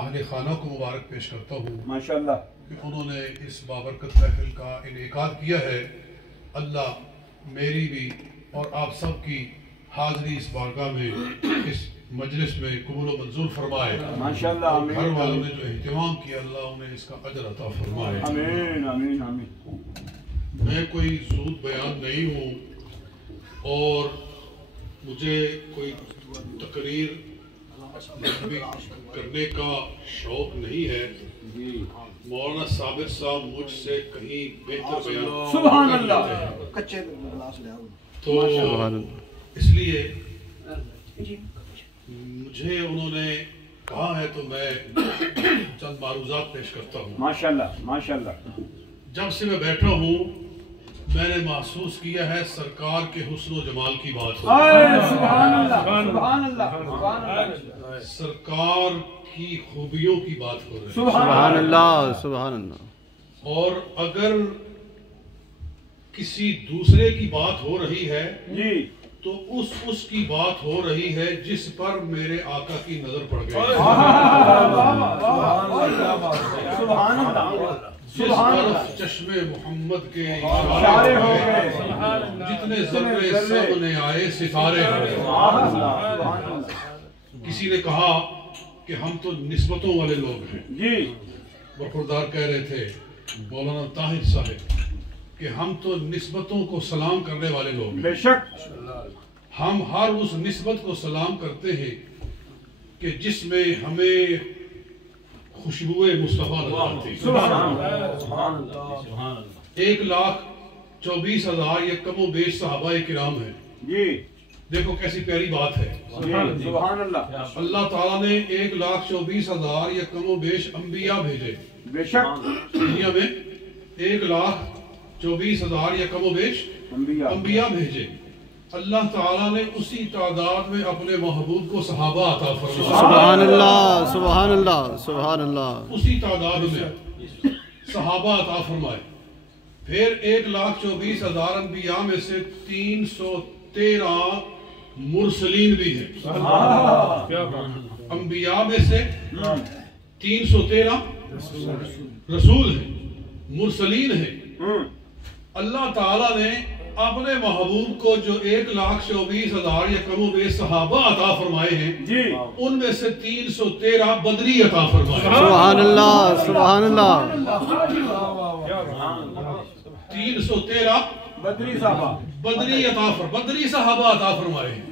اہل خانہ کو مبارک پیش کرتا ہوں ماشاءاللہ کہ انہوں نے اس بابرکت محفل کا انعقاد کیا ہے۔ اللہ میری بھی اور آپ سب کی حاضری اس بارگاہ میں، اس مجلس میں قبول و منظور فرمائے۔ ماشاءاللہ اور آمین گھر والوں نے جو اہتمام کیا، اللہ انہیں اس کا اجر عطا فرمائے۔ آمین آمین آمین۔ میں کوئی زود بیان نہیں ہوں اور مجھے کوئی تقریر لمبی کرنے کا شوق نہیں ہے۔ مولانا صابر صاحب مجھ سے کہیں بہتر بیان سبحان اللہ۔ تو اس لیے مجھے انہوں نے کہا ہے تو میں چند معروضات پیش کرتا ہوں۔ ماشاءاللہ ماشاءاللہ۔ جب سے میں بیٹھا ہوں میں نے محسوس کیا ہے سرکار کے حسن و جمال کی بات ہو رہی ہے، سبحان اللہ سبحان اللہ سبحان اللہ، سرکار کی خوبیوں کی بات ہو رہی ہے۔ سبحان اللہ سبحان اللہ۔ اور اگر کسی دوسرے کی بات ہو رہی ہے جی تو اس کی بات ہو رہی ہے جس پر میرے آقا کی نظر پڑ گئی، سبحان اللہ، جس طرف چشم محمد کے اشارے ہو گئے، جتنے ذرے سامنے آئے ستارے ہو گئے۔ کسی نے کہا کہ ہم تو نسبتوں والے لوگ ہیں، جی برخوردار کہہ رہے تھے مولانا طاہر صاحب کہ ہم تو نسبتوں کو سلام کرنے والے لوگ ہیں۔ بے شک ہم ہر اس نسبت کو سلام کرتے ہیں کہ جس میں ہمیں خوشبو مصطفیٰ نظر آتی ہے۔ 1,24,000 یہ کم و بیش صحابہ کرام ہیں۔ جی دیکھو کیسی پیاری بات ہے۔ سبحان اللہ، اللہ تعالیٰ نے 1,24,000 یہ کم و بیش انبیاء بھیجے بے شک دنیا میں، 1,24,000 یا کم و بیش انبیاء بھیجے۔ اللہ تعالیٰ نے اسی تعداد میں اپنے محبوب کو صحابہ عطا فرمایا، سبحان اللہ سبحان اللہ سبحان اللہ۔ اسی تعداد میں صحابہ عطا فرمائے۔ پھر 1,24,000 انبیاء میں سے 313 مرسلین بھی ہیں۔ انبیاء میں سے 313 رسول ہیں، مرسلین ہیں۔ اللہ تعالیٰ نے اپنے محبوب کو جو 1,24,000 یا کم و بیش صحابہ عطا فرمائے ہیں، ان میں سے 313 بدری عطا فرمائے۔ سبحان اللہ سبحان اللہ۔ 313 بدری صحابہ، بدری صحابہ عطا فرمائے ہیں۔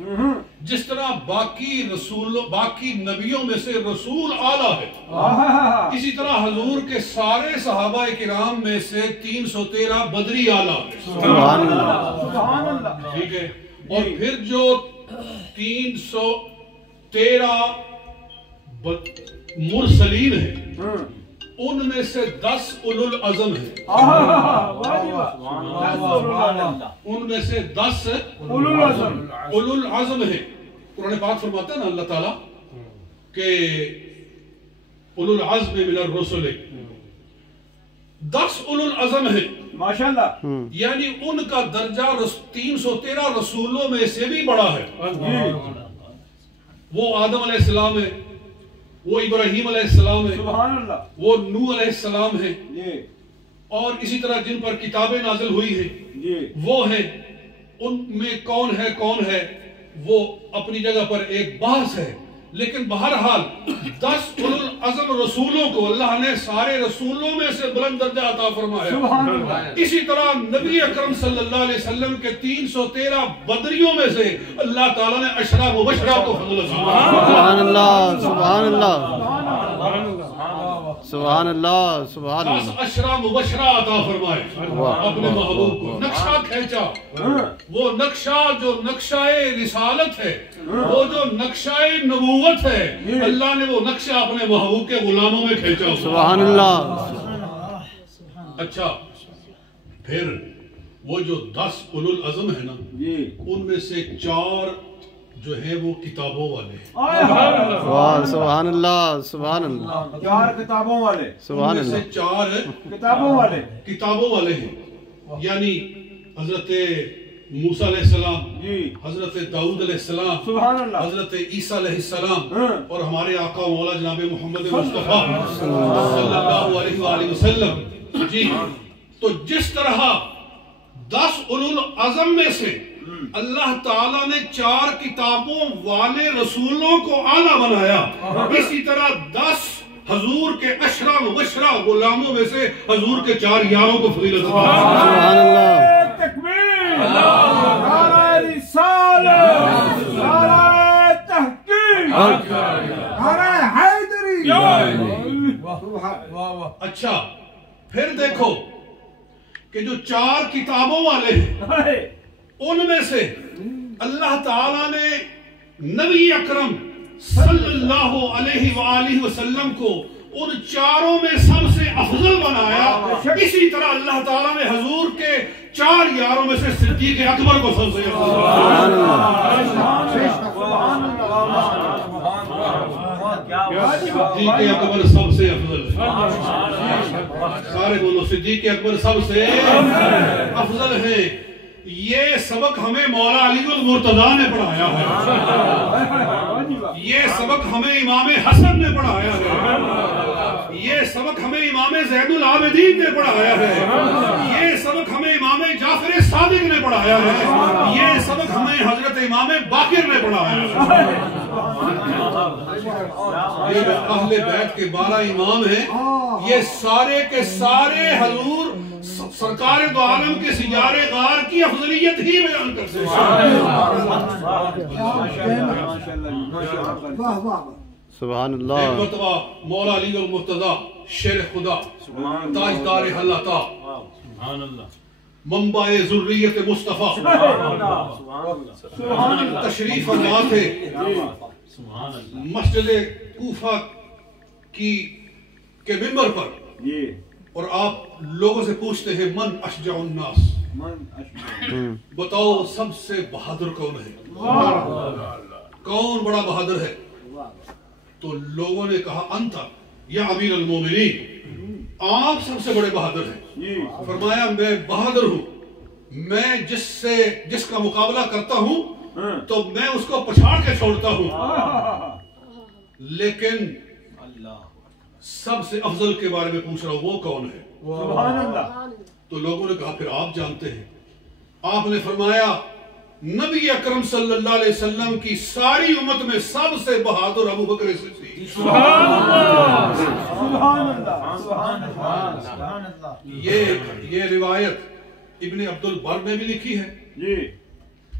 جس طرح باقی نبیوں میں سے رسول اعلیٰ ہے، اسی طرح حضور کے سارے صحابہ کرام میں سے 313 بدری اعلیٰ ہے۔ سبحان اللہ۔ ٹھیک ہے، اور پھر جو 313 مرسلین ہیں ان میں سے 10 اولو العزم ہیں۔ ان میں سے 10 اولو العزم ہیں۔ قرآن پاک فرماتا ہے نا اللہ تعالیٰ کہ اولو العزم من الرسل، 10 اولو العزم ہیں ماشاءاللہ، یعنی ان کا درجہ 313 رسولوں میں سے بھی بڑا ہے۔ وہ آدم علیہ السلام ہے، وہ ابراہیم علیہ السلام ہے، سبحان اللہ، وہ نوح علیہ السلام ہے، جی اور اسی طرح جن پر کتابیں نازل ہوئی ہیں جی وہ ہیں۔ ان میں کون ہے وہ اپنی جگہ پر ایک بحث ہے، لیکن بہرحال 10 اولو العزم رسولوں کو اللہ نے سارے رسولوں میں سے بلند درجہ عطا فرمایا۔ سبحان اللہ، اسی طرح نبی اکرم صلی اللہ علیہ وسلم کے 313 بدریوں میں سے اللہ تعالیٰ نے 10 مبشرہ کو فضل عطا فرمایا۔ سبحان اللہ سبحان اللہ سبحان اللہ سبحان 10 اللہ۔ 10 مبشرہ عطا فرمائے اپنے محبوب کو۔ نقشہ کھینچا، وہ نقشہ جو نقشہ رسالت ہے، وہ جو نقشہ نبوت ہے، اللہ نے وہ نقشہ اپنے محبوب کے غلاموں میں کھینچا۔ سبحان اللہ۔ اچھا، پھر وہ جو 10 اولو العزم ہے نا، ان میں سے 4 جو ہے وہ کتابوں والے ہیں۔ سبحان اللہ سبحان اللہ 4 کتابوں والے، سبحان ان میں سے اللہ 4 کتابوں والے، کتابوں والے ہیں، یعنی حضرت موسیٰ علیہ السلام، جی حضرت داؤد علیہ السلام، سبحان اللہ، حضرت عیسیٰ علیہ السلام، اور ہمارے آقا و مولا جناب محمد مصطفیٰ صلی اللہ علیہ وآلہ وسلم. جی تو جس طرح 10 اولو العزم میں سے اللہ تعالیٰ نے 4 کتابوں والے رسولوں کو اعلیٰ بنایا، اسی طرح 10 حضور کے اشرا مبشرہ غلاموں میں سے حضور کے 4 یاروں کو فضیلت دی. سبحان اللہ. تکبیر، نعرہ رسالت، نعرہ تحقیق، نعرہ حیدری. اچھا پھر دیکھو کہ جو 4 کتابوں والے ہیں ان میں سے اللہ تعالیٰ نے نبی اکرم صلی اللہ علیہ وآلہ وسلم کو ان 4 میں سب سے افضل بنایا. اسی طرح اللہ تعالیٰ نے حضور کے 4 یاروں میں سے صدیق اکبر کو سب سے صدیق اکبر سب سے افضل ہے. سارے بولو صدیق اکبر سب سے افضل ہے. یہ سبق ہمیں مولا علی المرتضیٰ نے پڑھایا ہے، یہ سبق ہمیں امام حسن نے پڑھایا ہے، یہ سبق ہمیں امام زین العابدین نے پڑھایا ہے، یہ سبق ہمیں امام جعفر صادق نے پڑھایا ہے، یہ سبق ہمیں حضرت امام باقر نے پڑھایا ہے. یہ اہل بیت کے 12 امام ہیں، یہ سارے کے سارے حضور سرکار دو عالم کے سیارے غار کی افضلیت ہی بیان کرتے ہیں. سبحان ایک اللہ. مرتبہ مولا علی المرتضیٰ شیر خدا تاجدار حلتا منبع ذریت مصطفیٰ تشریف فرما تھے مسجد کوفہ کے منبر پر، اور آپ لوگوں سے پوچھتے ہیں من اشجع الناس، بتاؤ سب سے بہادر کون ہے، کون بڑا بہادر ہے؟ تو لوگوں نے کہا انت یا امیر المومنین، آپ سب سے بڑے بہادر ہیں. فرمایا میں بہادر ہوں، میں جس کا مقابلہ کرتا ہوں تو میں اس کو پچھاڑ کے چھوڑتا ہوں، لیکن سب سے افضل کے بارے میں پوچھ رہا ہوں وہ کون ہے؟ سبحان اللہ. تو لوگوں نے کہا پھر آپ جانتے ہیں. آپ نے فرمایا نبی اکرم صلی اللہ علیہ وسلم کی ساری امت میں سب سے بہادر ابو بکر صدیق. یہ روایت ابن عبد البر نے بھی لکھی ہے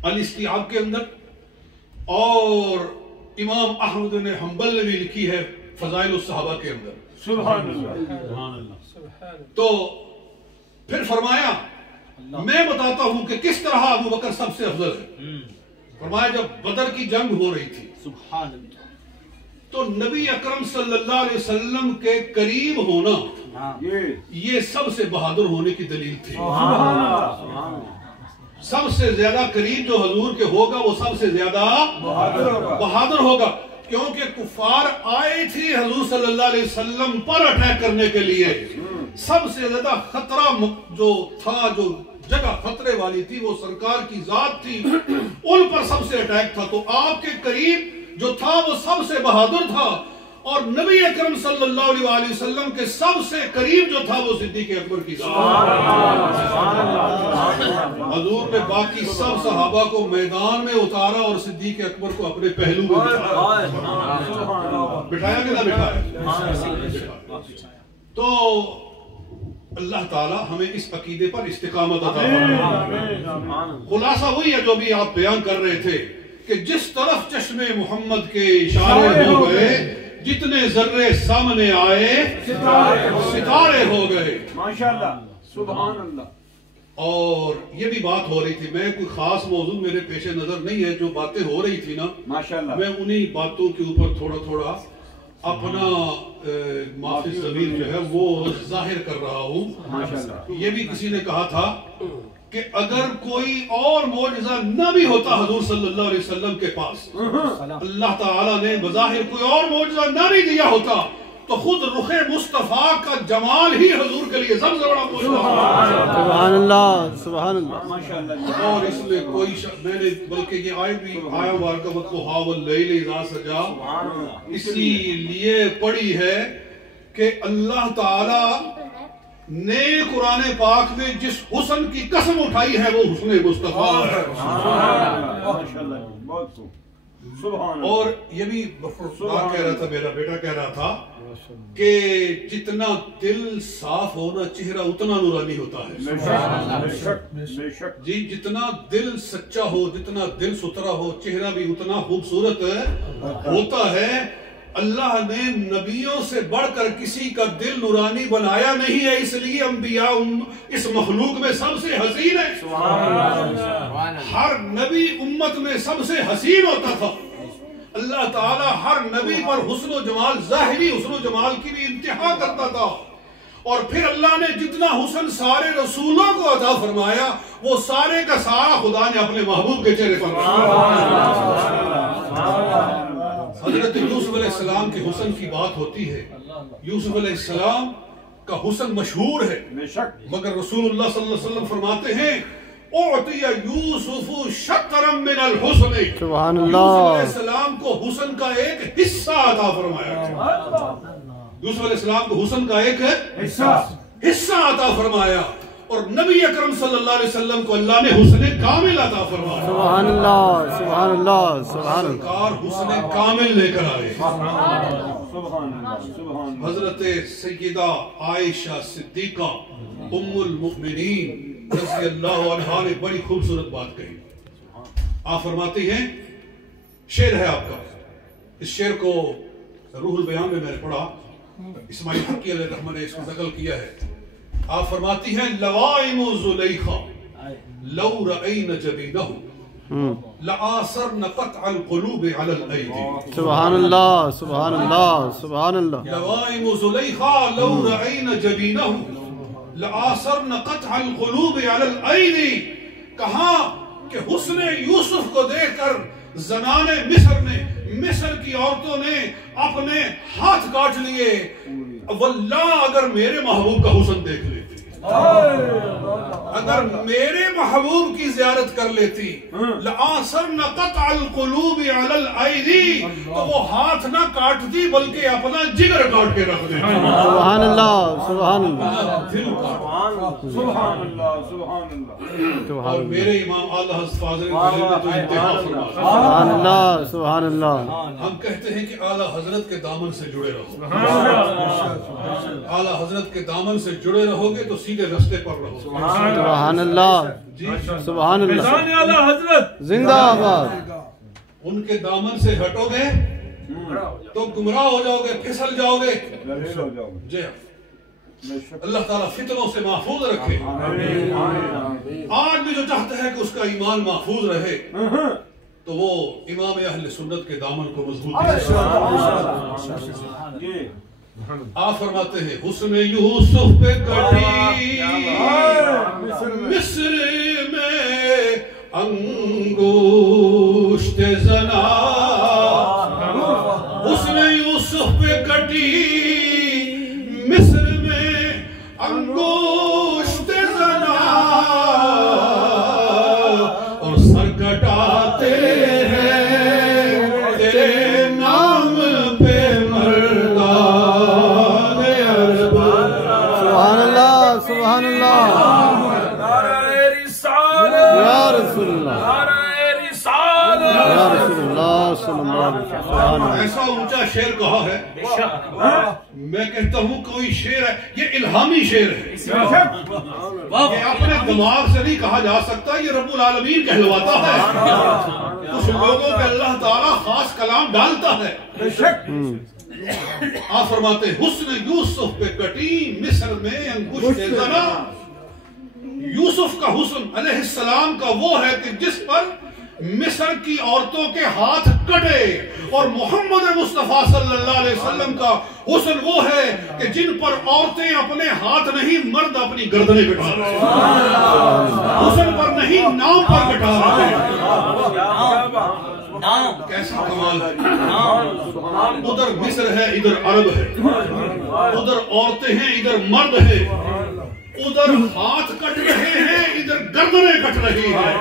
الاستیعاب کے اندر، اور امام احمد بن حنبل نے بھی لکھی ہے فضائل الصحابہ کے اندر. سبحان اللہ. تو پھر فرمایا میں بتاتا ہوں کہ کس طرح ابو بکر سب سے افضل ہے. فرمایا جب بدر کی جنگ ہو رہی تھی تو نبی اکرم صلی اللہ علیہ وسلم کے قریب ہونا یہ سب سے بہادر ہونے کی دلیل تھی. سب سے زیادہ قریب جو حضور کے ہوگا وہ سب سے زیادہ بہادر ہوگا، کیونکہ کفار آئے تھی حضور صلی اللہ علیہ وسلم پر اٹیک کرنے کے لیے. سب سے زیادہ خطرہ جو تھا، جو جگہ خطرے والی تھی، وہ سرکار کی ذات تھی، ان پر سب سے اٹیک تھا. تو آپ کے قریب جو تھا وہ سب سے بہادر تھا، اور نبی اکرم صلی اللہ علیہ وسلم کے سب سے قریب جو تھا وہ صدیق اکبر کی ذات. حضور نے باقی سب صحابہ کو میدان میں اتارا اور صدیق اکبر کو اپنے پہلو میں بٹھایا کہ نہ بٹھایا. تو اللہ تعالیٰ ہمیں اس عقیدے پر استقامت عطا فرمائے. خلاصہ وہی ہے جو بھی آپ بیان کر رہے تھے کہ جس طرف چشم محمد کے اشارے ہو گئے، جتنے ذرے سامنے آئے ستارے ہو گئے. ماشاءاللہ. سبحان اللہ. اور یہ بھی بات ہو رہی تھی، میں کوئی خاص موضوع میرے پیش نظر نہیں ہے، جو باتیں ہو رہی تھی نا ماشاءاللہ میں انہی باتوں کے اوپر تھوڑا تھوڑا اپنا معافی ضمیر جو ہے وہ ظاہر کر رہا ہوں. ماشاءاللہ. یہ بھی کسی نے کہا تھا کہ اگر کوئی اور معجزہ نہ بھی ہوتا حضور صلی اللہ علیہ وسلم کے پاس، اللہ تعالیٰ نے بظاہر کوئی اور معجزہ نہ بھی دیا ہوتا، تو خود رخ مصطفیٰ کا جمال ہی حضور کے لیے سب سے بڑا معجزہ سبحان اللہ سبحان اللہ ماشاءاللہ اور اس میں کوئی میں نے بلکہ یہ آیت بھی آیا مبارکہ وَالضُّحَىٰ وَاللَّيْلِ إِذَا سَجَىٰ اسی لیے پڑھی ہے کہ اللہ تعالی نے قرآن پاک میں جس حسن کی قسم اٹھائی ہے وہ حسن مصطفیٰ ہے ماشاءاللہ بہت خوب سبحان اللہ اور یہ بھی کہہ رہا تھا میرا بیٹا کہہ رہا تھا کہ جتنا دل صاف ہونا چہرہ اتنا نورانی ہوتا ہے بے شک بے شک جی جتنا دل سچا ہو جتنا دل سترا ہو چہرہ بھی اتنا خوبصورت ہوتا ہے اللہ نے نبیوں سے بڑھ کر کسی کا دل نورانی بنایا نہیں ہے اس لیے انبیاء اس مخلوق میں سب سے حسین ہے ہر نبی امت میں سب سے حسین ہوتا تھا اللہ تعالی ہر نبی پر حسن و جمال ظاہری حسن و جمال کی بھی انتہا کرتا تھا اور پھر اللہ نے جتنا حسن سارے رسولوں کو عطا فرمایا وہ سارے کا سارا خدا نے اپنے محبوب کے چہرے پر حضرت یوسف علیہ السلام کے حسن کی بات ہوتی ہے یوسف علیہ السلام کا حسن مشہور ہے بے شک مگر رسول اللہ صلی اللہ علیہ وسلم فرماتے ہیں اعطی یوسف شطرا من الحسن سبحان یوسف اللہ علیہ السلام کو حسن کا ایک حصہ عطا فرمایا گیا یوسف علیہ السلام کو حسن کا ایک حصہ عطا فرمایا اور نبی اکرم صلی اللہ علیہ وسلم کو اللہ نے حسن کامل عطا فرمایا سبحان اللہ سبحان اللہ سبحان اللہ سرکار حسن کامل لے کر آئے سبحان اللہ سبحان اللہ حضرت سیدہ عائشہ صدیقہ ام المؤمنین رضی اللہ عنہا نے بڑی خوبصورت بات کہی آپ فرماتی ہیں شعر ہے آپ کا اس شعر کو روح البیان میں نے پڑھا اسماعیل حقی علیہ الرحمہ نے اس کو نقل کیا ہے آپ فرماتی ہیں لوائم زلیخا لو رأین جبینہ لآثرن قطع القلوب علی الأیدی سبحان اللہ سبحان اللہ سبحان اللہ لوائم زلیخا لو رأین جبینہ لآثرن قطع القلوب علی الأیدی کہا کہ حسن یوسف کو دیکھ کر زنان مصر نے مصر کی عورتوں نے اپنے ہاتھ کاٹ لیے واللہ اگر میرے محبوب کا حسن دیکھ لیتی اگر میرے محبوب کی زیارت کر لیتی لآثرن قطع القلوب علی الأیدی تو وہ ہاتھ نہ کاٹتی بلکہ اپنا جگر کاٹ کے رکھ دیتی سبحان اللہ سبحان اللہ دل کاٹ سبحان اللہ سبحان اللہ اور میرے امام اعلی حضرت فاضل نے تو انتہا فرمایا سبحان اللہ سبحان اللہ ہم کہتے ہیں کہ اعلی حضرت کے دامن سے جڑے رہو اعلی حضرت کے دامن سے جڑے رہو گے تو سیدھے رستے پر رہو سبحان اللہ سبحان اللہ زندہ آباد ان کے دامن سے ہٹو گے تو گمراہ ہو جاؤ گے پھسل جاؤ گے جی اللہ تعالیٰ فتنوں سے محفوظ رکھے آج بھی جو چاہتا ہے کہ اس کا ایمان محفوظ رہے تو وہ امام اہل سنت کے دامن کو مضبوطی سے آپ فرماتے ہیں حسن یوسف پہ کٹی مصر میں انگشت زنا حسن یوسف پہ کٹی مصر میں انگشت زنا اور سر کٹاتے ہیں تیرے نام پہ مردان عرب سبحان اللہ سبحان اللہ یا رسول اللہ یا رسول اللہ صلی اللہ علیہ وسلم ایسا اونچا شعر کہا ہے میں کہتا ہوں کوئی شعر ہے یہ الہامی شعر ہے یہ اپنے دماغ سے نہیں کہا جا سکتا یہ رب العالمین کہلواتا ہے کچھ لوگوں پہ اللہ تعالیٰ خاص کلام ڈالتا ہے آپ فرماتے ہیں حسن یوسف پہ کٹی مصر میں انگشت زنا یوسف کا حسن علیہ السلام کا وہ ہے کہ جس پر مصر کی عورتوں کے ہاتھ کٹے اور محمد مصطفیٰ صلی اللہ علیہ وسلم کا حسن وہ ہے کہ جن پر عورتیں اپنے ہاتھ نہیں مرد اپنی گردنیں کٹا رہے ہیں حسن پر نہیں نام پر کٹا رہے ہیں کیسا کمال ہے. ادھر مصر ہے ادھر عرب ہے, ادھر عورتیں ہیں ادھر مرد ہے, ادھر ہاتھ کٹ رہے ہیں ادھر گردنیں کٹ رہی ہیں,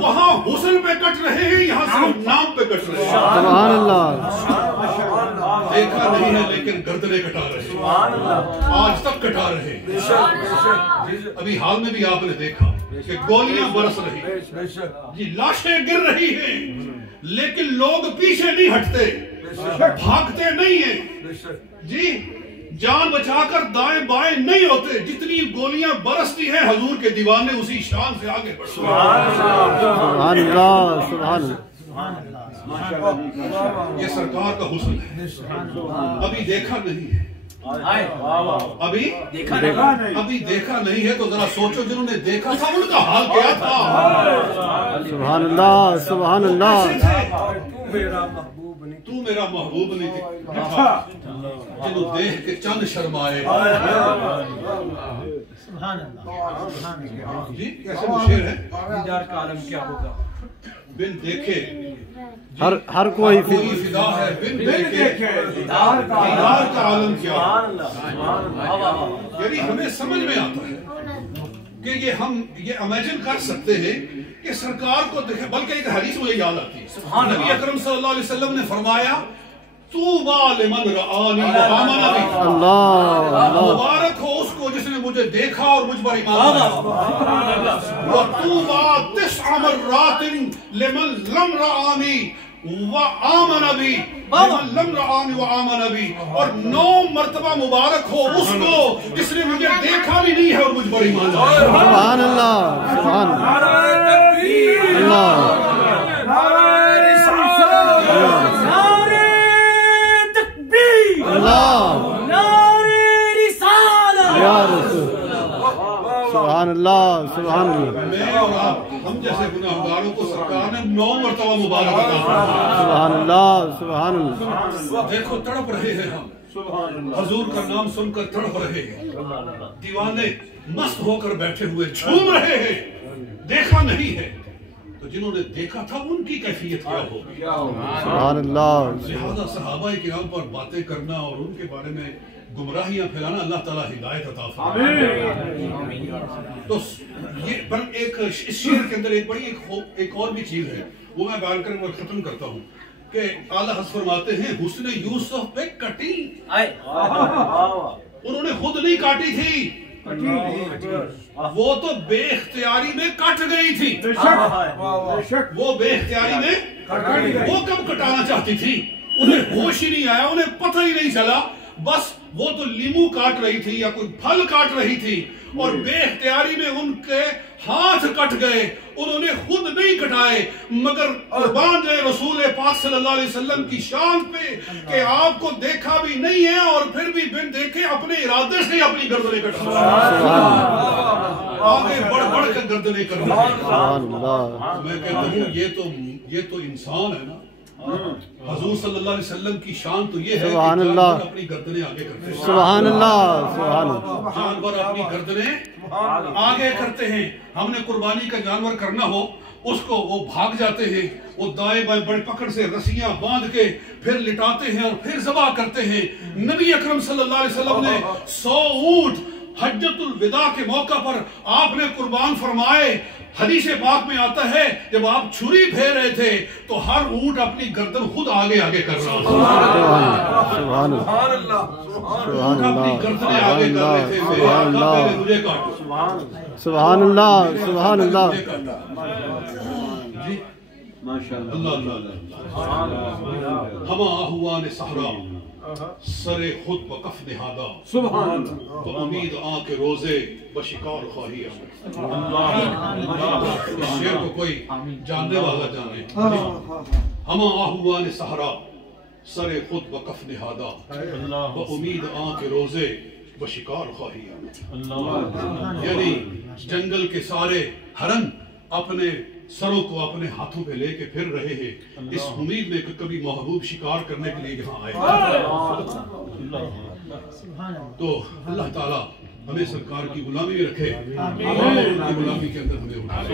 وہاں حسن پہ کٹ رہے ہیں یہاں صرف نام پہ کٹ رہے ہیں. سبحان اللہ. دیکھا نہیں ہے لیکن گردنیں کٹا رہے ہیں, آج تک کٹا رہے ہیں. ابھی حال میں بھی آپ نے دیکھا کہ گولیاں برس رہی ہیں, جی لاشیں گر رہی ہیں, لیکن لوگ پیچھے نہیں ہٹتے, بھاگتے نہیں ہیں, جی جان بچا کر دائیں بائیں نہیں ہوتے. جتنی گولیاں برستی ہیں حضور کے دیوانے اسی شان سے آگے بڑھتے ہیں. سبحان اللہ. سبحان اللہ. یہ سرکار کا حسن ہے. ابھی دیکھا نہیں ہے, ابھی دیکھا نہیں ہے تو ذرا سوچو جنہوں نے دیکھا تھا ان کا حال کیا تھا. سبحان اللہ. سبحان اللہ. تو میرا محبوب نہیں تھا جنہوں دیکھ کے چند شرمائے. جی کیسے مشیر ہے, بن دیکھے ہر کوئی فدا ہے, بن دیکھے دیدار کا عالم کیا. یعنی ہمیں سمجھ میں آتا ہے کہ یہ ہم یہ امیجن کر سکتے ہیں کہ سرکار کو دیکھیں. بلکہ ایک حدیث مجھے یاد آتی ہے, نبی اکرم صلی اللہ علیہ وسلم نے فرمایا طوبی لمن رآنی وآمن بی. اللہ. مبارک ہو اس کو جس نے مجھے دیکھا اور مجھ پر ایمان لایا. وطوبی 9 مرات لمن لم رآنی وآمن بی لمن لم رآنی وآمن بی. اور 9 مرتبہ مبارک ہو اس کو جس نے مجھے دیکھا بھی نہیں ہے اور مجھ پر ایمان لایا. سبحان اللہ. سبحان اللہ. سبحان اللہ. سبحان اللہ. میں اور آپ ہم جیسے گناہگاروں کو سرکار نے 9 مرتبہ مبارک عطا فرمایا. سبحان اللہ. سبحان اللہ. دیکھو تڑپ رہے ہیں ہم, حضور کا نام سن کر تڑپ رہے ہیں. دیوانے مست ہو کر بیٹھے ہوئے جھوم رہے ہیں, دیکھا نہیں ہے تو جنہوں نے دیکھا تھا ان کی کیفیت کیا ہوگی. سبحان اللہ. لہذا صحابہ کرام پر باتیں کرنا اور ان کے بارے میں گمراہیاں پھیلانا اللہ تعالیٰ ہدایت عطا فرمائے. تو یہ پر ایک اس شعر کے اندر ایک بڑی ایک اور بھی چیز ہے, وہ میں بیان کر ختم کرتا ہوں کہ اعلیٰ حضرت فرماتے ہیں حسن یوسف پہ کٹی, انہوں نے خود نہیں کاٹی تھی, وہ تو بے اختیاری میں کٹ گئی تھی. وہ بے اختیاری میں وہ کب کٹانا چاہتی تھی, انہیں ہوش ہی نہیں آیا, انہیں پتہ ہی نہیں چلا. بس وہ تو لیمو کاٹ رہی تھی یا کوئی پھل کاٹ رہی تھی اور بے اختیاری میں ان کے ہاتھ کٹ گئے. انہوں نے خود نہیں کٹائے مگر قربان جائے رسول پاک صلی اللہ علیہ وسلم کی شان پہ کہ آپ کو دیکھا بھی نہیں ہے اور پھر بھی بن دیکھے اپنے ارادے سے اپنی گردنیں کٹا, آگے بڑھ بڑھ کے گردنیں کٹا. میں کہتا ہوں یہ تو انسان ہے نا. حضور صلی اللہ علیہ وسلم کی شان تو یہ ہے کہ جانور اپنی گردنیں آگے کرتے ہیں. سبحان اللہ. سبحان اللہ. جانور اپنی گردنیں آگے کرتے ہیں. ہم نے قربانی کا جانور کرنا ہو اس کو وہ بھاگ جاتے ہیں, وہ دائیں بائیں بڑے پکڑ سے رسیاں باندھ کے پھر لٹاتے ہیں اور پھر ذبح کرتے ہیں. نبی اکرم صلی اللہ علیہ وسلم نے 100 اونٹ حجت الوداع کے موقع پر آپ نے قربان فرمائے. حدیث پاک میں آتا ہے جب آپ چھری پھیر رہے تھے تو ہر اونٹ اپنی گردن خود آگے آگے کر رہا تھا. سبحان اللہ. سبحان اپنی گردنیں آگے کر رہے تھے. میرے آقا پہلے مجھے کاٹو. سبحان اللہ. سبحان اللہ. جی اللہ اللہ. ہما آہوان صحرا سر خود بکف نہادا, سبحان اللہ. امید آنکھ روزے بشکار خواہی. اس شعر کو کوئی جاننے والا جانے. ہما آہوان صحرا سر خود بکف نہادا, امید آنکھ روزے بشکار خواہی. یعنی جنگل کے سارے ہرن اپنے سروں کو اپنے ہاتھوں پہ لے کے پھر رہے ہیں اس امید میں کہ کبھی محبوب شکار کرنے کے لیے یہاں آئے. تو اللہ تعالیٰ ہمیں سرکار کی غلامی میں رکھے, کی غلامی کے اندر ہمیں اٹھائے.